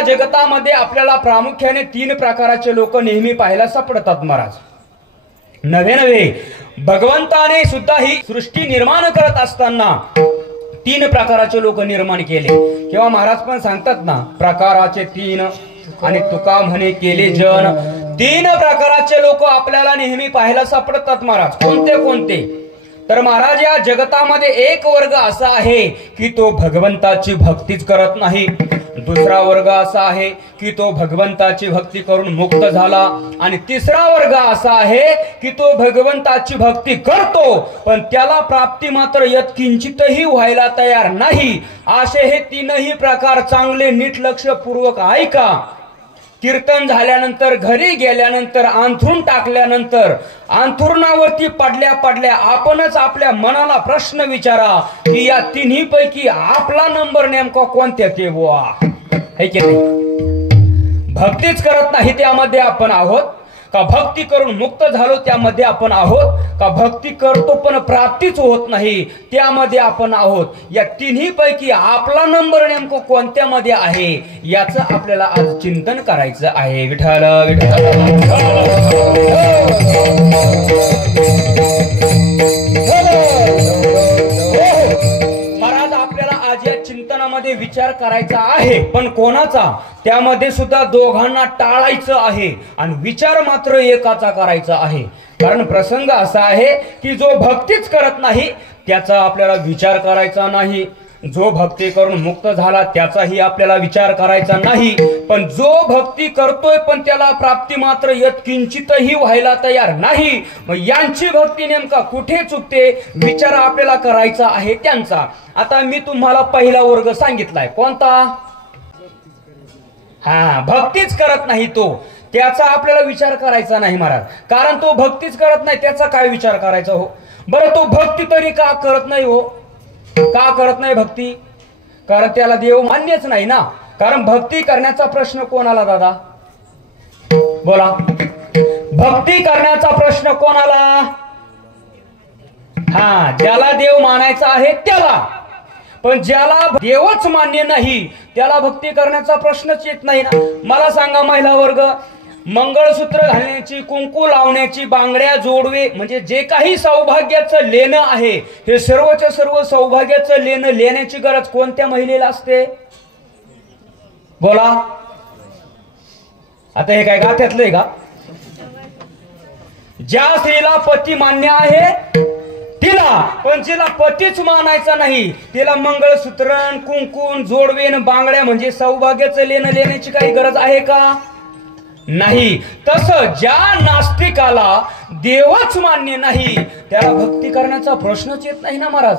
जगतामध्ये आपल्याला प्रामुख्याने 3 प्रकारचे लोक नेहमी पाहायला सापडतात महाराज. नवे भगवंताने सुद्धा ही सृष्टी निर्माण करत असताना 3 प्रकारचे लोक निर्माण केले. किंवा महाराज पण सांगतात ना, प्रकाराचे 3 आणि तुका म्हणे केले जन. 3 प्रकारचे लोक आपल्याला नेहमी पाहायला सापडतात महाराज. कोणते कोणते? तर महाराज या जगतामध्ये एक वर्ग असा आहे की तो भगवंताची भक्तीच करत नाही. दुसरा वर्ग असा आहे की तो भगवंताची भक्ती करून मुक्त झाला. आणि तिसरा वर्ग असा आहे की तो भगवंताची भक्ती करतो पण त्याला प्राप्ती मात्र यत्किंचितही व्हायला तयार नाही. असे हे 3ही प्रकार चांगले नीट लक्षपूर्वक ऐका. कीर्तन झाल्यानंतर घरी गेल्यानंतर अंथरून टाकल्यानंतर अंथरुणावरती पडल्या पडल्या आपणच आपल्या मनाला प्रश्न विचारा की या 3ही पैकी आपला नंबर नेमका कोणत्या ते बुवा है की नाही. भक्तीच करत नाही त्यामध्ये आपण आहोत का भक्ती करून मुक्त झालो त्यामध्ये आपण आहोत का भक्ती करतो पण प्राप्तीच होत नाही त्यामध्ये आपण आहोत. या 3ही पैकी आपला नंबर नेमकं कोणत्यामध्ये आहे याचं आपल्याला आज चिंतन करायचं आहे. विठ्ठल विठ्ठल. महाराज आपल्याला आज या चिंतनामध्ये विचार करायचा आहे पण कोणाचा? त्यामध्ये सुद्धा दोघांना टाळायचं आहे आणि विचार मात्र एकाचा करायचा आहे. कारण प्रसंग असा आहे की जो भक्तीच करत नाही त्याचा आपल्याला विचार करायचा नाही. जो भक्ती करून मुक्त झाला त्याचाही आपल्याला विचार करायचा नाही. पण जो भक्ती करतोय पण त्याला प्राप्ती मात्र यत्किंचितही व्हायला तयार नाही, मग यांची भक्ती नेमका कुठे चुकते विचार आपल्याला करायचा आहे त्यांचा. आता मी तुम्हाला पहिला वर्ग सांगितलाय कोणता? भक्तीच करत नाही तो, त्याचा आपल्याला विचार करायचा नाही महाराज. कारण तो भक्तीच करत नाही त्याचा काय विचार करायचा हो. बरं तो भक्ती तरी का करत नाही हो? का करत नाही भक्ती? कारण त्याला देव मान्यच नाही ना. कारण भक्ती करण्याचा प्रश्न कोणाला दादा बोला? भक्ती करण्याचा प्रश्न कोणाला? ज्याला देव मानायचा आहे त्याला. पण ज्याला देवच मान्य नाही त्याला भक्ती करण्याचा प्रश्नच येत नाही ना. मला सांगा महिला वर्ग, मंगळसूत्र घालण्याची, कुंकू लावण्याची, बांगड्या जोडवे म्हणजे जे काही सौभाग्याचं लेणं आहे हे सर्वच्या सर्व सौभाग्याचं लेणं लेण्याची गरज कोणत्या महिलेला असते बोला? आता हे काय गात्यातलंय का? ज्या स्त्रीला पती मान्य आहे तिला, पण जिला पतीच मानायचा नाही तिला मंगळसूत्र, कुंकून, जोडवेन, बांगड्या म्हणजे सौभाग्याचं लेणं लेण्याची काही गरज आहे का? नाही. तसं ज्या नास्तिकाला देवच मान्य नाही त्याला भक्ती करण्याचा प्रश्नच येत नाही ना महाराज.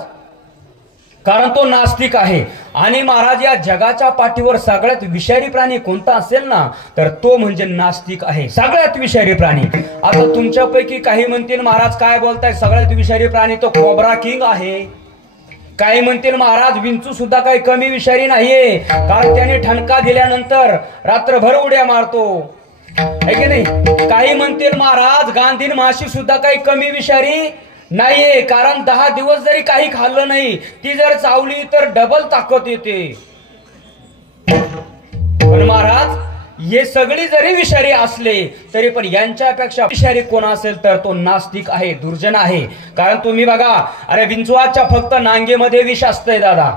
कारण तो नास्तिक आहे. आणि महाराज या जगाच्या पाठीवर सगळ्यात विषारी प्राणी कोणता असेल ना तर तो म्हणजे नास्तिक आहे. सगळ्यात विषारी प्राणी. आता तुमच्यापैकी काही म्हणतील महाराज काय बोलताय, सगळ्यात विषारी प्राणी तो कोब्रा किंग आहे. काही म्हणतील महाराज विंचू सुद्धा काही कमी विषारी नाहीये कारण त्याने ठणका दिल्यानंतर रात्रभर उड्या मारतो है की नाही. काही म्हणतील महाराज गांधीन माशी सुद्धा काही कमी विषारी नाहीये कारण 10 दिवस जरी काही खाल्लं नाही ती जर चावली तर डबल ताकद येते. पण महाराज हे सगळी जरी विषारी असले तरी पण यांच्यापेक्षा विषारी कोण असेल तर तो नास्तिक आहे, दुर्जन आहे. कारण तुम्ही बघा, अरे विंचवाच्या फक्त नांगेमध्ये विष असतंय दादा.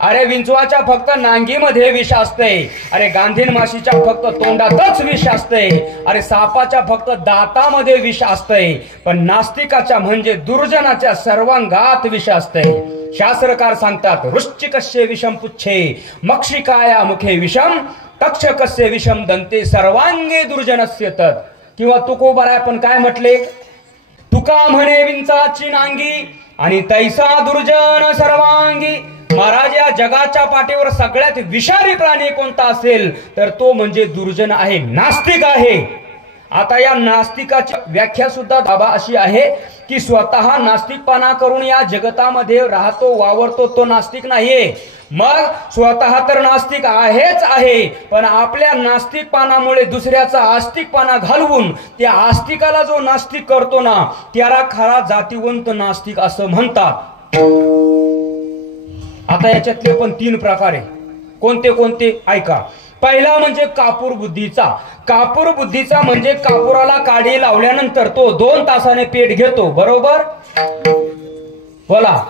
अरे विंचवाच्या फक्त नांगीमध्ये विष असतंय. अरे गांधीन माशीच्या फक्त तोंडातच विष असतंय. अरे सापाच्या फक्त दातामध्ये विष असतंय. पण नास्तिकाच्या म्हणजे दुर्जनाच्या सर्वांगात विष असतंय. शास्त्रकार सांगतात वृश्चिकस्य विषम पुच्छे मक्षिकाया मुखे विषम तक्षकस्य विषम दंते सर्वांगे दुर्जनस्य तत्. किंवा तुकोबाराय पण काय म्हटले? तुका म्हणे विंचाची नांगी आणि तैसा दुर्जन सर्वांगी. महाराज या जगाच्या पाठीवर सगळ्यात विषारी प्राणी कोणता असेल तर तो म्हणजे दुर्जन आहे, नास्तिक आहे. आता या नास्तिकाची व्याख्या सुद्धा दाबा अशी आहे की स्वतः नास्तिकपणा करून या जगतामध्ये राहतो वावरतो तो नास्तिक नाहीये. मग स्वतः तर नास्तिक आहेच आहे पण आपल्या नास्तिकपणामुळे दुसऱ्याचा आस्तिकपणा घालवून त्या आस्तिकाला जो नास्तिक करतो ना त्याला खरा जातीवंत नास्तिक असं म्हणतात. आता याच्यातले पण 3 प्रकार आहे. कोणते कोणते ऐका. पहिला म्हणजे कापूर बुद्धीचा. कापूर बुद्धीचा म्हणजे कापुराला काडी लावल्यानंतर तो 2 तासाने पेट घेतो. बरोबर बोला.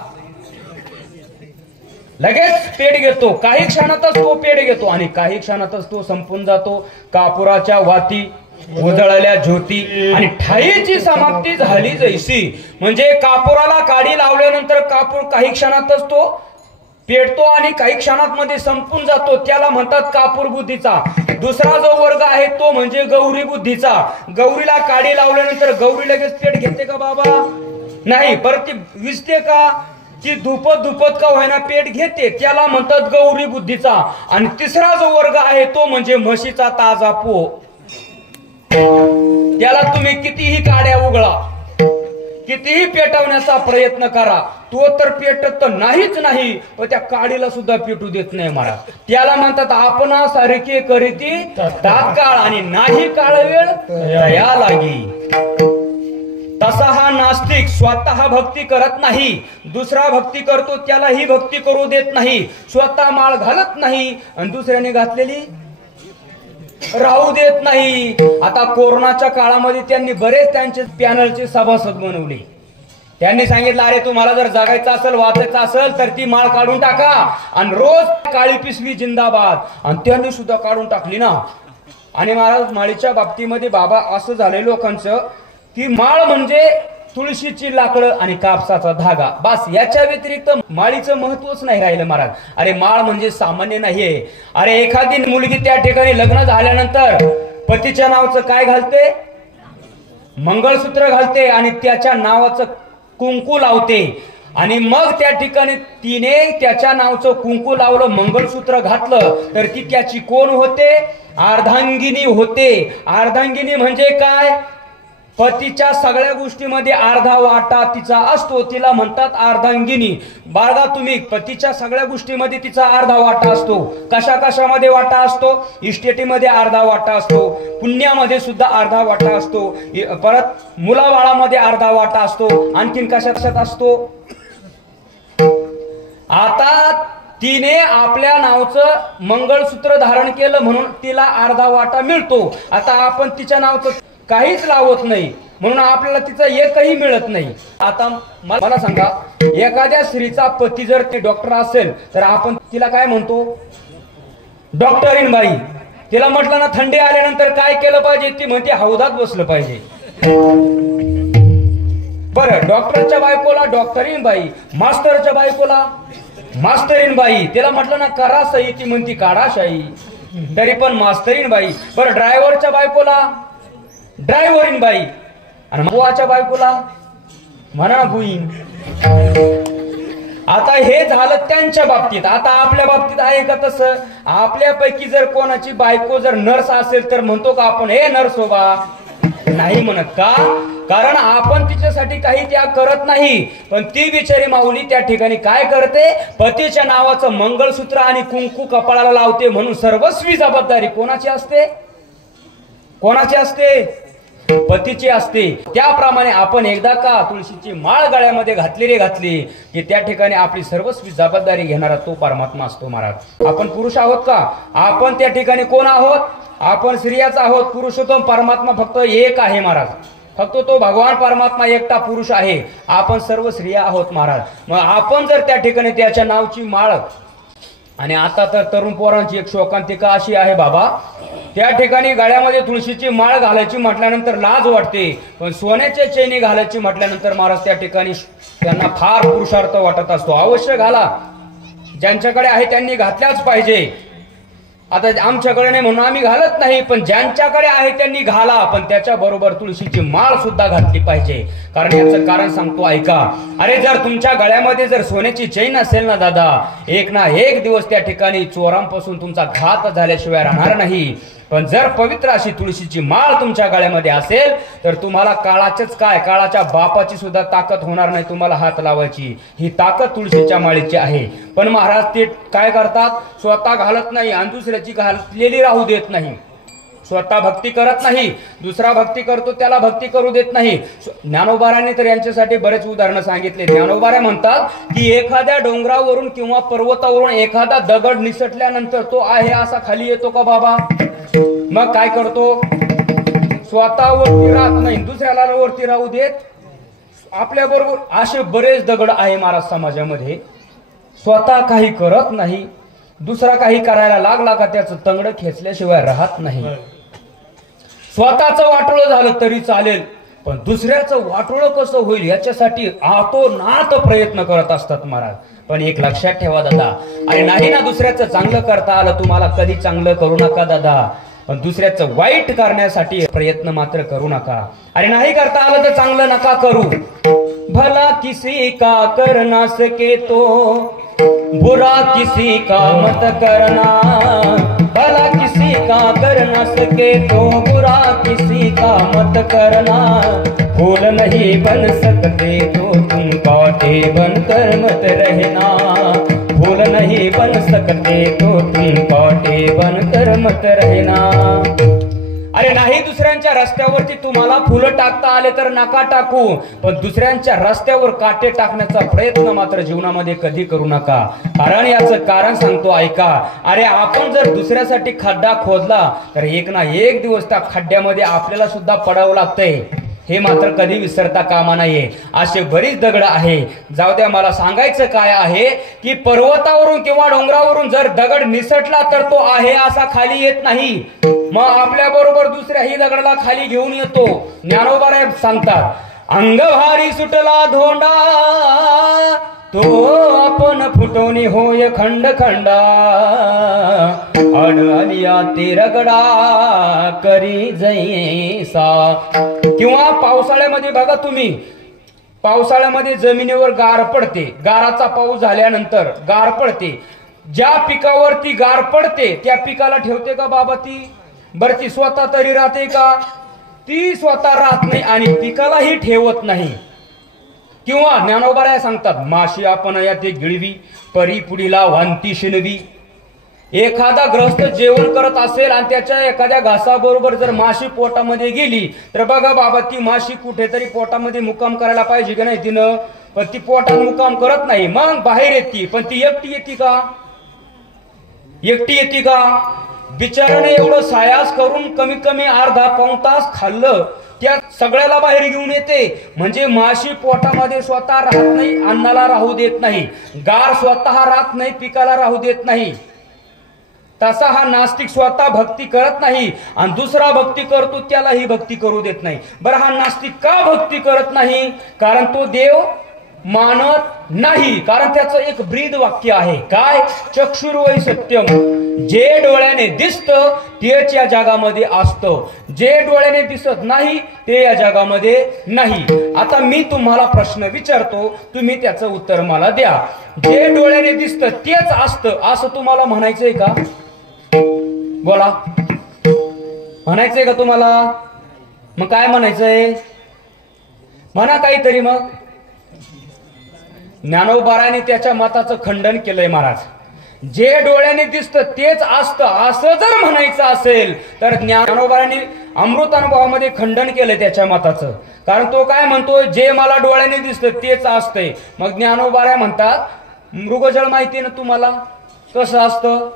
लगेच पेट घेतो, काही क्षणातच तो पेट घेतो आणि काही क्षणातच तो संपून जातो. कापुराच्या वाती उजळल्या ज्योती आणि ठाईची समाप्ती झाली जैसी. म्हणजे कापुराला काडी लावल्यानंतर कापूर काही क्षणातच तो पेटतो आणि काही क्षणांमध्ये संपून जातो, त्याला म्हणतात कापूर बुद्धीचा. दुसरा जो वर्ग आहे तो म्हणजे गौरी बुद्धीचा. गौरीला काडी लावल्यानंतर गौरी लगेच पेट घेते का बाबा? नाही, परत ती विजते का? ती धुपत का होईना पेट घेते, त्याला म्हणतात गौरी बुद्धीचा. आणि तिसरा जो वर्ग आहे तो म्हणजे म्हशीचा ताजा पो. त्याला तुम्ही कितीही काड्या उघडा, कितीही पेटवण्याचा प्रयत्न करा, तो तर पेटत नाहीच नाही, व त्या काडीला सुद्धा पेटू देत नाही महाराज. त्याला म्हणतात आपणा सारखे करीती तात्काळ आणि नाही काळ वेळ दया लागी. तसा हा नास्तिक स्वतः भक्ती करत नाही, दुसरा भक्ती करतो त्याला ही भक्ती करू देत नाही. स्वतः माळ घालत नाही आणि दुसऱ्याने घातलेली राहू देत नाही. आता कोरोनाच्या काळामध्ये त्यांनी बरेच त्यांचे पॅनलचे सभासद बनवले. त्यांनी सांगितलं अरे तुम्हाला जर जगायचं असेल, वाचायचं असेल तर ती माळ काढून टाका आणि रोज काळी पिशवी जिंदाबाद. आणि त्यांनी सुद्धा काढून टाकली ना. आणि महाराज माळीच्या बाबतीमध्ये बाबा असं झालंय लोकांचं की माळ म्हणजे तुळशीची लाकडं आणि कापसाचा धागा, बस. याच्या व्यतिरिक्त माळीचं महत्वच नाही राहिलं महाराज. अरे माळ म्हणजे सामान्य नाहीये. अरे एखादी मुलगी त्या ठिकाणी लग्न झाल्यानंतर पतीच्या नावाचं काय घालते? मंगळसूत्र घालते आणि त्याच्या नावाचं कुंकू लावते. आणि मग त्या ठिकाणी तिने त्याच्या नावाचं कुंकू लावलं, मंगळसूत्र घातलं, तर ती त्याची कोण होते? अर्धांगिनी होते. अर्धांगिनी म्हणजे काय? पतीच्या सगळ्या गोष्टीमध्ये अर्धा वाटा तिचा असतो, तिला म्हणतात अर्धांगिनी. बाळगा तुम्ही, पतीच्या सगळ्या गोष्टीमध्ये तिचा अर्धा वाटा असतो. कशा कशामध्ये वाटा असतो? इस्टेटीमध्ये अर्धा वाटा असतो, पुण्यामध्ये सुद्धा अर्धा वाटा असतो, परत मुलाबाळामध्ये अर्धा वाटा असतो, आणखीन कशात असतो? आता तिने आपल्या नावचं मंगळसूत्र धारण केलं म्हणून तिला अर्धा वाटा मिळतो. आता आपण तिच्या नावचं काहीच लावत नाही म्हणून आपल्याला तिचं एकही मिळत नाही. आता मला सांगा, एखाद्या स्त्रीचा पती जर ते डॉक्टर असेल तर आपण तिला काय म्हणतो? डॉक्टरीन बाई. तिला म्हटलं ना थंडी आल्यानंतर काय केलं पाहिजे? ती म्हणते हौदात बसलं पाहिजे. बरं, डॉक्टरच्या बायकोला डॉक्टरीन बाई, मास्टरच्या बायकोला मास्टरीन बाई. तिला म्हटलं ना करा सही, ती म्हणती काढा शाही, तरी पण मास्तरीन बाई. बरं, ड्रायव्हरच्या बायकोला ड्रायव्हरीन बाई आणि बुवाच्या बायकोला म्हणा बुईन. आता हे झालं त्यांच्या बाबतीत. आता आपल्या बाबतीत आहे का तसं? आपल्यापैकी जर कोणाची बायको जर नर्स असेल तर म्हणतो का आपण हे नर्स हो बा? नाही म्हणत. का? कारण आपण तिच्यासाठी काही त्याग करत नाही. पण ती बिचारी माऊली त्या ठिकाणी काय करते? पतीच्या नावाचं मंगळसूत्र आणि कुंकू कपाळाला लावते. म्हणून सर्वस्वी जबाबदारी कोणाची असते? कोणाची असते? पतीची असते. त्याप्रमाणे आपण एकदा का तुळशीची माळ गळ्यामध्ये घातली की त्या ठिकाणी आपली सर्वस्वी जबाबदारी घेणारा तो परमात्मा असतो महाराज. आपण पुरुष आहोत का? आपण त्या ठिकाणी कोण आहोत? आपण स्त्रियाच आहोत. पुरुषोत्तम परमात्मा फक्त एक आहे महाराज. फक्त तो भगवान परमात्मा एकटा पुरुष आहे. आपण सर्व स्त्रिया आहोत महाराज. मग आपण जर त्या ठिकाणी त्याच्या नावची माळ, आणि आता तर तरुण पोरांची एक शोकांतिका अशी आहे बाबा, त्या ठिकाणी गळ्यामध्ये तुळशीची माळ घालायची म्हटल्यानंतर लाज वाटते, पण सोन्याच्या चैनी घालायची म्हटल्यानंतर महाराज त्या ठिकाणी त्यांना फार पुरुषार्थ वाटत असतो. अवश्य घाला, ज्यांच्याकडे आहे त्यांनी घातल्याच पाहिजे. आता आमच्याकडे नाही म्हणून आम्ही घालत नाही, पण ज्यांच्याकडे आहे त्यांनी घाला, पण त्याच्या बरोबर तुळशीची माळ सुद्धा घातली पाहिजे. कारण याचं कारण सांगतो ऐका. अरे जर तुमच्या गळ्यामध्ये जर सोन्याची चैन असेल ना दादा, एक ना एक दिवस त्या ठिकाणी चोरांपासून तुमचा घात झाल्याशिवाय राहणार नाही. पण जर पवित्र अशी तुळशीची माळ तुमच्या गळ्यामध्ये असेल तर तुम्हाला काळाचेच काय, काळाच्या बापाची सुद्धा ताकद होणार नाही तुम्हाला हात लावायची. ही ताकद तुळशीच्या माळेची आहे. पण महाराज ते काय करतात? स्वतः घालत नाही आणि दुसऱ्याची घातलेली राहू देत नाही. स्वतः भक्ती करत नाही, दुसरा भक्ती करतो त्याला भक्ती करू देत नाही. ज्ञानोबारांनी तर यांच्यासाठी बरेच उदाहरणं सांगितले. ज्ञानोबारा म्हणतात की एखाद्या डोंगरावरून किंवा पर्वतावरून एखादा दगड निसटल्यानंतर तो आहे असा खाली येतो का बाबा? मग काय करतो? स्वतः वरती राहत नाही, दुसऱ्याला वरती राहू देत. आपल्या बरोबर असे बरेच दगड आहे महाराज समाजामध्ये. स्वतः काही करत नाही, दुसरा काही करायला लागला का त्याचं तंगड खेचल्याशिवाय राहत नाही. स्वतःचं वाटोळं झालं तरी चालेल, पण दुसऱ्याचं वाटोळं कसं होईल याच्यासाठी आतोनात प्रयत्न करत असतात महाराज. पण एक लक्षात ठेवा दादा, अरे नाही ना दुसऱ्याचं चांगलं करता आलं तुम्हाला, कधी चांगलं करू नका दादा, पण दुसऱ्याचं वाईट करण्यासाठी प्रयत्न मात्र करू नका. अरे नाही करता आलं तर चांगलं नका करू. भला किसी का कर ना सके तो बुरा किसी का मत करना, भला किसी का कर न सके तो बुरा किसी का मत करना. फूल नहीं बन सकते तो तुम कांटे बनकर मत रहना, फूल नहीं बन सकते तो तुम कांटे बनकर मत रहना. अरे नाही दुसऱ्यांच्या रस्त्यावरती तुम्हाला फुलं टाकता आले तर नका टाकू, पण दुसऱ्यांच्या रस्त्यावर काटे टाकण्याचा प्रयत्न मात्र जीवनामध्ये कधी करू नका. कारण याचं कारण सांगतो ऐका. अरे आपण जर दुसऱ्यासाठी खड्डा खोदला तर एक ना एक दिवस त्या खड्ड्यामध्ये आपल्याला सुद्धा पडावं लागतंय, हे मात्र कधी विसरता कामा नाहीये. असे बरीच दगड आहे. जाऊ द्या, मला सांगायचं काय आहे की पर्वतावरून किंवा डोंगरावरून जर दगड निसटला तर तो आहे असा खाली येत नाही, मग आपल्या बरोबर दुसऱ्याही दगडाला खाली घेऊन येतो. ज्ञानोबा सांगतात, अंग भारी सुटला धोंडा तो आपण फुटवणी होय खंड खंडा, अड आलिया ते रगडा करी जैसा. किंवा पावसाळ्यामध्ये बघा तुम्ही, पावसाळ्यामध्ये जमिनीवर गार पडते, गाराचा पाऊस झाल्यानंतर गार पडते. ज्या पिकावरती गार पडते त्या पिकाला ठेवते का बाबा ती? बरं ती स्वतः तरी राहते का? ती स्वतः राहत नाही आणि पिकालाही ठेवत नाही. किंवा ज्ञानोबा सांगतात, माशी आपण या ते गिळवी परी पुढीला वांती शिनवी. एखादा ग्रस्त जेवण करत असेल आणि त्याच्या एखाद्या घासाबरोबर जर माशी पोटामध्ये गेली तर बघा बाबा ती माशी कुठेतरी पोटामध्ये मुक्काम करायला पाहिजे की नाही तिनं, पण ती पोटात मुक्काम करत नाही, मग बाहेर येते. पण ती एकटी येते का? एकटी येते का? बिचाराने एवढं सायास करून कमीत कमी अर्धा पाऊण तास खाल्लं, त्या सगळ्याला बाहेर घेऊन येते. म्हणजे माशी पोटामध्ये स्वतः राहत नाही, अन्नाला राहू देत नाही, गार स्वतः राहत नाही, पिकाला राहू देत नाही. तसा हा नास्तिक स्वतः भक्ती करत नाही आणि दुसरा भक्ती करतो त्यालाही भक्ती करू देत नाही. बरं हा नास्तिक का भक्ती करत नाही? कारण तो देव मानत नाही. कारण त्याचं एक ब्रीद वाक्य आहे, काय? चक्षुर्वै सत्यम. जे डोळ्याने दिसतं तेच या जगामध्ये असतं, जे डोळ्याने दिसत नाही ते या जगामध्ये नाही. आता मी तुम्हाला प्रश्न विचारतो, तुम्ही त्याचं उत्तर मला द्या. जे डोळ्याने दिसतं तेच असतं असं तुम्हाला म्हणायचंय का? बोला, म्हणायचंय का तुम्हाला? मग काय म्हणायचंय? म्हणा काहीतरी. मग ज्ञानोबाराने त्याच्या मताचं खंडन केलंय महाराज. जे डोळ्याने दिसतं तेच असतं असं जर म्हणायचं असेल तर ज्ञानोबाराने अमृत अनुभवामध्ये खंडन केलंय त्याच्या मताचं. कारण तो काय म्हणतो, जे मला डोळ्याने दिसतं तेच असतंय. मग ज्ञानोबारा म्हणतात, मृगजळ माहिती ना तुम्हाला कसं असतं?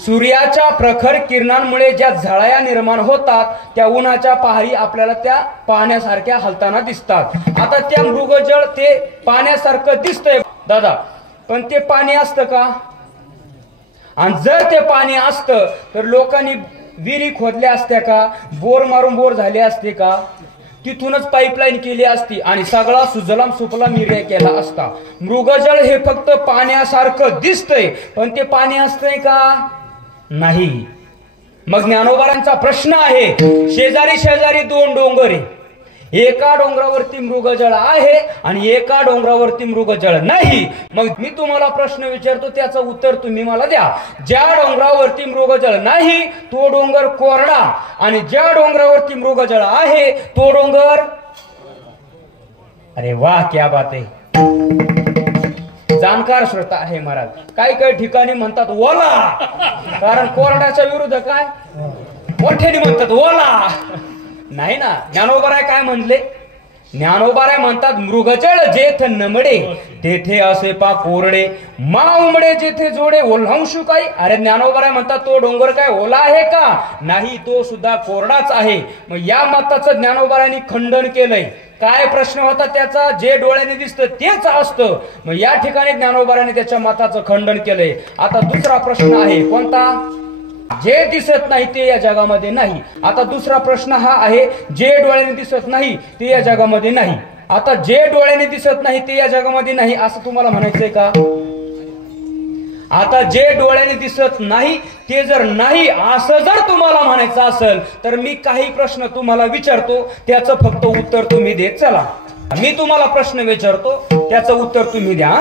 सूर्याच्या प्रखर किरणांमुळे ज्या झळया निर्माण होतात त्या उन्हाच्या पहारी आपल्याला त्या पाण्यासारख्या हलताना दिसतात. आता त्या मृगजळ ते पाण्यासारखं दिसतंय दादा, पण ते पाणी असतं का? आणि जर ते पाणी असतं तर लोकांनी विहिरी खोदल्या असत्या का? बोर मारून बोर झाले असते का? तिथूनच पाईपलाईन केली असती आणि सगळा सुजलाम सुफलाम निर्णय केला असता. मृगजळ हे फक्त पाण्यासारखं दिसतंय, पण ते पाणी असतंय का? नाही. मग ज्ञानोबारांचा प्रश्न आहे, शेजारी शेजारी दोन डोंगर आहे, एका डोंगरावरती मृगजळ आहे आणि एका डोंगरावरती मृगजळ नाही. मग मी तुम्हाला प्रश्न विचारतो, त्याचं उत्तर तुम्ही मला द्या. ज्या डोंगरावरती मृगजळ नाही तो डोंगर कोरडा आणि ज्या डोंगरावरती मृगजळ आहे तो डोंगर. अरे वाह, क्या बात आहे. जाणकार श्रोता आहे महाराज. काही काही ठिकाणी म्हणतात ओला, कारण कोरड्याच्या विरुद्ध काय मोठ्याने म्हणतात ओला. नाही ना, ज्ञानोबाराय काय म्हणले? ज्ञानोबाराय म्हणतात मृगजळ जेथ नमडे तेथे असे पा कोरडे, मा उमडे जेथे जोडे ओल्हांशु काही. अरे ज्ञानोबाराय म्हणतात तो डोंगर काय ओला आहे का? नाही, तो सुद्धा कोरडाच आहे. मग या मताचं ज्ञानोबारायांनी खंडन केलंय. काय प्रश्न होता त्याचा? जे डोळ्याने दिसतं तेच असतं. मग या ठिकाणी ज्ञानोबारायांनी त्याच्या मताचं खंडन केलंय. आता दुसरा प्रश्न आहे कोणता? जे दिसत नाही ते या जगामध्ये नाही. आता दुसरा प्रश्न हा आहे, जे डोळ्याने दिसत नाही ते या जगामध्ये नाही. आता जे डोळ्याने दिसत नाही ते या जगामध्ये नाही असं तुम्हाला म्हणायचंय का? आता जे डोळ्याने दिसत नाही ते जर नाही असं जर तुम्हाला म्हणायचं असेल तर मी काही प्रश्न तुम्हाला विचारतो, त्याचं फक्त उत्तर तुम्ही देत चला. मी तुम्हाला प्रश्न विचारतो, त्याचं उत्तर तुम्ही द्या.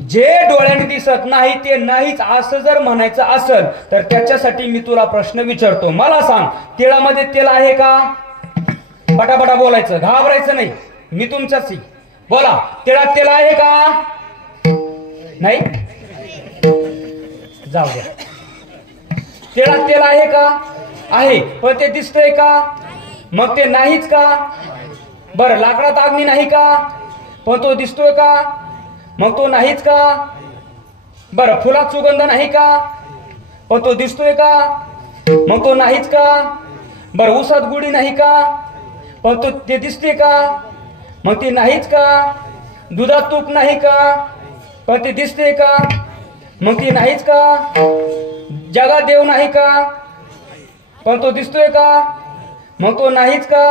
जे डोळ्याने दिसत नाही ते नाहीच असं जर म्हणायचं असेल तर त्याच्यासाठी मी तुला प्रश्न विचारतो. मला सांग, तिळामध्ये तेल आहे का? पटापटा बोलायचं, घाबरायचं नाही. मी तुमच्याच बोला, तिळात तेल आहे का? नाही, जाऊ द्या. तिळात तेल आहे का? आहे, पण ते दिसतंय का? मग ते नाहीच का? बरं, लाकडात अग्नी नाही का? पण तो दिसतोय का? मग तो नाहीच का? बरं, फुलात सुगंध नाही का? पण तो दिसतोय का? मग तो नाहीच का? बरं, ऊसात गुढी नाही का? पण तो ते दिसते का? मग ते नाहीच का? दुधात तूप नाही का? पण ते दिसते का? मग ते नाहीच का? जगात देव नाही का? पण तो दिसतोय का? मग तो नाहीच का?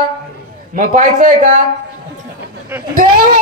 मग पाहायचंय का? देव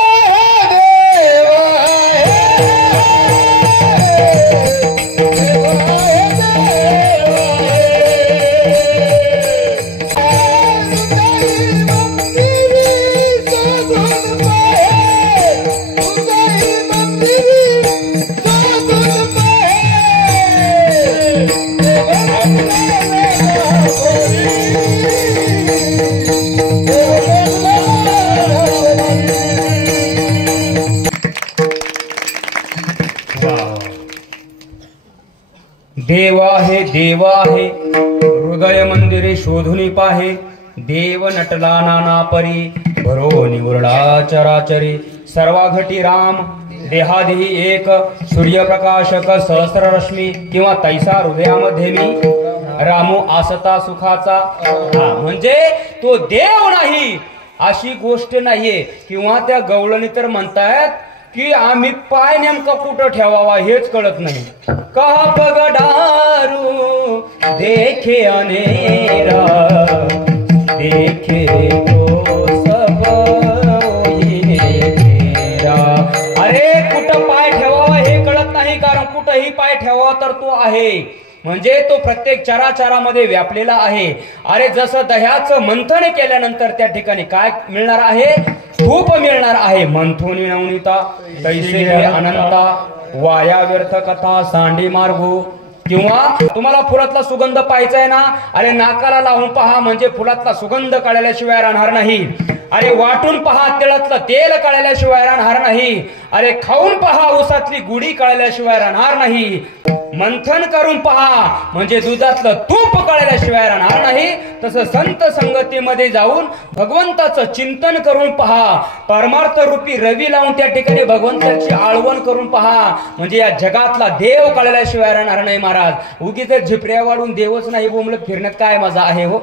देव आहे, देव आहे, हृदय मंदिरे शोधुनी पाहे. देव नटला नाना परी, भरो निवरडा चराचरी. सर्वाघटी राम, देहादेही एक, सूर्यप्रकाशक सहस्र रश्मी. किंवा तैसा हृदयामध्ये मी, रामो आसता सुखाचा. म्हणजे तो देव नाही अशी गोष्ट नाहीये. किंवा त्या गवळणी तर म्हणतायत की आम्ही पाय नेमका कुठं ठेवावा हेच कळत नाही. कहा पगडारू देखे अनेरा, देखे तो सब तेरा. अरे कुठं पाय ठेवावा हे कळत नाही, कारण कुठंही पाय ठेवावा तर तो आहे. म्हणजे तो प्रत्येक चराचरामध्ये व्यापलेला आहे. अरे जसं दह्याचं मंथन केल्यानंतर त्या ठिकाणी काय मिळणार आहे? तूप मिळणार आहे. मंथोनी नवनीता तैसे अनंता, वाया व्यर्थ कथा सांडी मार्गो. किंवा तुम्हाला फुलातला सुगंध पाहायचा आहे ना, अरे नाकाला लावून पहा, म्हणजे फुलातला सुगंध कळल्याशिवाय राहणार नाही. अरे वाटून पहा, तिळातलं तेल कळल्याशिवाय राहणार नाही. अरे खाऊन पहा, ऊसातली गुढी कळल्याशिवाय राहणार नाही. मंथन करून पहा, म्हणजे दुधातलं तूप कळल्याशिवाय राहणार नाही. तसं संत संगतीमध्ये जाऊन भगवंताचं चिंतन करून पहा, परमार्थ रूपी रवी लावून त्या ठिकाणी भगवंताची आळवण करून पहा, म्हणजे या जगातला देव कळल्याशिवाय राहणार नाही. महाराज उगीच झिपऱ्या वाढून देवच नाही बोंबलत फिरण्यात काय मजा आहे हो.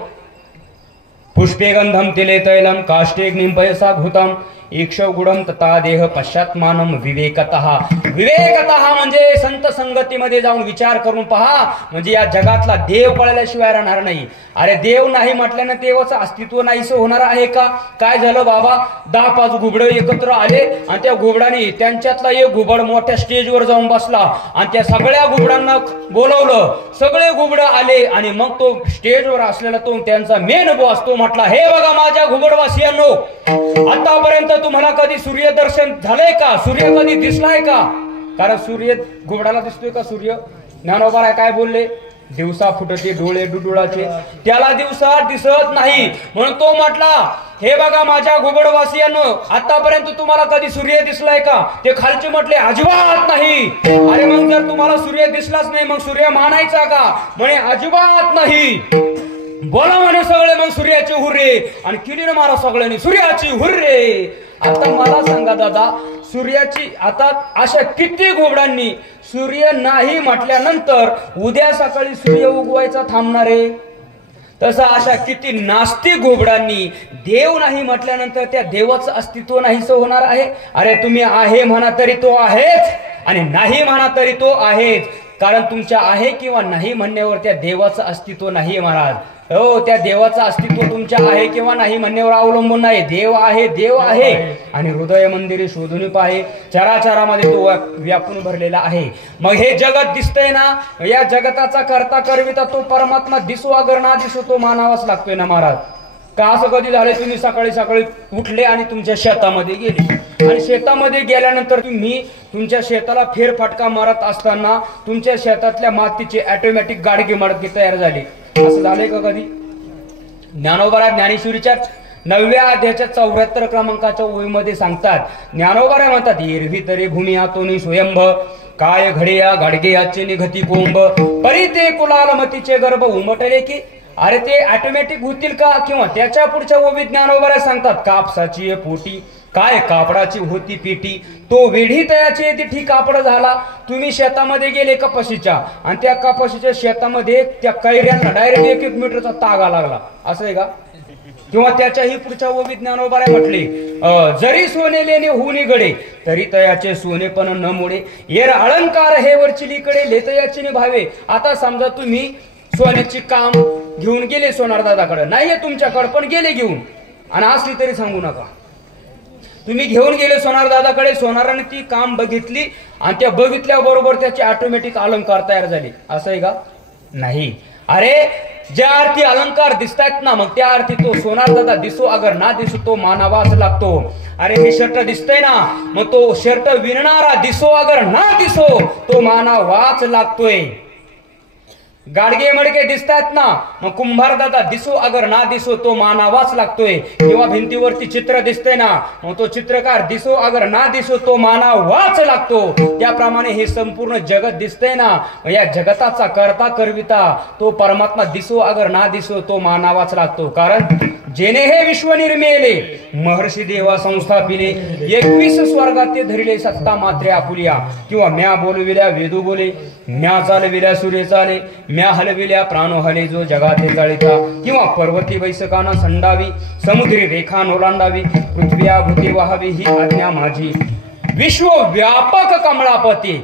पुष्पे गंधम तिले तैलम काष्टे निंपयसा घुतम, इक्षव गुडम तथा देह पश्चात्मानम विवेकतः. विवेकतः म्हणजे संत संगतीमध्ये जाऊन विचार करून पहा, म्हणजे या जगातला देव कळल्याशिवाय राहणार नाही. अरे देव नाही म्हटल्यानं देवाचं अस्तित्व नाहीसं होणार आहे का? काय झालं बाबा, 10-5 घुबड एकत्र आले आणि त्या घुबडाने त्यांच्यातला एक घुबड मोठ्या स्टेजवर जाऊन बसला आणि त्या सगळ्या घुबडांना बोलवलं. सगळे घुबड आले आणि मग तो स्टेजवर असलेला तो त्यांचा मेन बॉस तो म्हटला, हे बघा माझ्या घुबडवासियांनो, आतापर्यंत तुम्हाला कधी सूर्यदर्शन झालंय का? सूर्य कधी दिसलाय का? कारण सूर्य घुबडाला दिसतोय का सूर्य? ज्ञानोबा काय बोलले? दिवसा फुटते डोळे डुडुळाचे, त्याला दिवसा दिसत नाही. म्हणून तो म्हटला, हे बघा माझ्या घुबडवासियांनो, आतापर्यंत तुम्हाला कधी सूर्य दिसलाय का? ते खालचे म्हटले अजिबात नाही. अरे मग जर तुम्हाला सूर्य दिसलाच नाही मग सूर्य मानायचा का? म्हणे अजिबात नाही. बोला म्हणे सगळे मग सूर्याचे हुर्रे, आणि किलीन मारा सगळ्यांनी सूर्याची हुर्रे. आता मला सांगा दादा, सूर्याची आता अशा किती घोबडांनी सूर्य नाही म्हटल्यानंतर उद्या सकाळी सूर्य उगवायचा थांबणार आहे? तसं अशा किती नास्तिक घोबडांनी देव नाही म्हटल्यानंतर त्या देवाचं अस्तित्व नाहीच होणार आहे. अरे तुम्ही आहे म्हणा तरी तो आहेच, आणि नाही म्हणा तरी तो आहेच. कारण तुमच्या आहे किंवा नाही म्हणण्यावर त्या देवाचं अस्तित्व नाही महाराज. हो, त्या देवाचं अस्तित्व तुमच्या आहे किंवा नाही म्हणण्यावर अवलंबून नाही. देव आहे, देव आहे, आणि हृदय मंदिरे शोधून पाहे, चराचरामध्ये तो व्यापून भरलेला आहे. मग हे जगत दिसतंय ना, या जगताचा करता करविता तो परमात्मा दिसो अगर ना दिसो तो मानावाच लागतोय ना महाराज. का असं कधी झालंय तुम्ही सकाळी सकाळी उठले आणि तुमच्या शेतामध्ये गेले, आणि शेतामध्ये गेल्यानंतर तुम्ही तुमच्या शेताला फेरफटका मारत असताना तुमच्या शेतातल्या मातीचे ऑटोमॅटिक गाडगे मडके तयार झाले? असं झालंय का कधी? ज्ञानोबा ज्ञानेश्वरीच्या 9व्या अध्यायाच्या 74 क्रमांकाच्या ओळीमध्ये सांगतात, ज्ञानोबा म्हणतात, एरवी तरी भूमी आतोनी स्वयंभ, काय घडे या गाडगे याचे निघती कोंब, परी ते कुलालमतीचे गर्भ उमटले की. अरे ते ऑटोमॅटिक होतील का? किंवा त्याच्या पुढच्या ओवीत ज्ञानोबा सांगतात, कापसाची पोटी, काय कापडाची होती पेटी, तो वेढी तयाची तिठी कापड झाला. तुम्ही शेतामध्ये गेले कपाशीच्या, आणि त्या कपाशीच्या शेतामध्ये त्या कैऱ्यांना डायरेक्ट 1-1 मीटरचा तागा लागला. असं आहे का? किंवा त्याच्याही पुढच्या ओवीत ज्ञानोबा म्हटले, जरी सोने लेणे होऊन गडे तरी तयाचे सोने पण न मोडे, येर अलंकार हे वरचिलीकडे लेतयाची निभावे. आता समजा तुम्ही सोन्याची काम घेऊन गेले सोनार दादाकडे, नाहीये तुमच्याकडे पण गेले घेऊन, आणि असली तरी सांगू नका. तुम्ही घेऊन गेले सोनार दादाकडे, सोनाराने ती काम बघितली, आणि त्या बघितल्याबरोबर त्याचे ऑटोमॅटिक अलंकार तयार झाले. असं आहे का? नाही. अरे ज्या अर्थी अलंकार दिसतायत ना, मग त्या अर्थी तो सोनार दादा दिसो अगर ना दिसो तो मानावाच लागतो. अरे हे शर्ट दिसतंय ना, मग तो शर्ट विणणारा दिसो अगर ना दिसो तो मानावाच लागतोय. गाडगे मडके दिसतात ना, मग कुंभार दादा दिसो अगर ना दिसो तो मानावाच लागतोय. किंवा भिंतीवरती चित्र दिसतंय ना, मग तो चित्रकार दिसो अगर ना दिसो तो मानावाच लागतो. त्याप्रमाणे हे संपूर्ण जगत दिसतंय ना, या जगताचा करता करविता तो परमात्मा दिसो अगर ना दिसो तो मानावाच लागतो. कारण जेने हे विश्व निर्मिले, महर्षी देवा संस्थापिले, 21 स्वर्गात ते धरिले सत्ता मात्रे आपुलिया. किंवा म्या बोलविल्या वेदू बोले, म्या चालविल्या सूर्य चाले, म्या हलविल्या प्राणो हले जो जगाते चालिता. किंवा पर्वती वैसकाना संडावी, समुद्री रेखा नोलांडावी, पृथ्वी भूती वाहावी ही आज्ञा माझी. विश्व व्यापक कमळापती.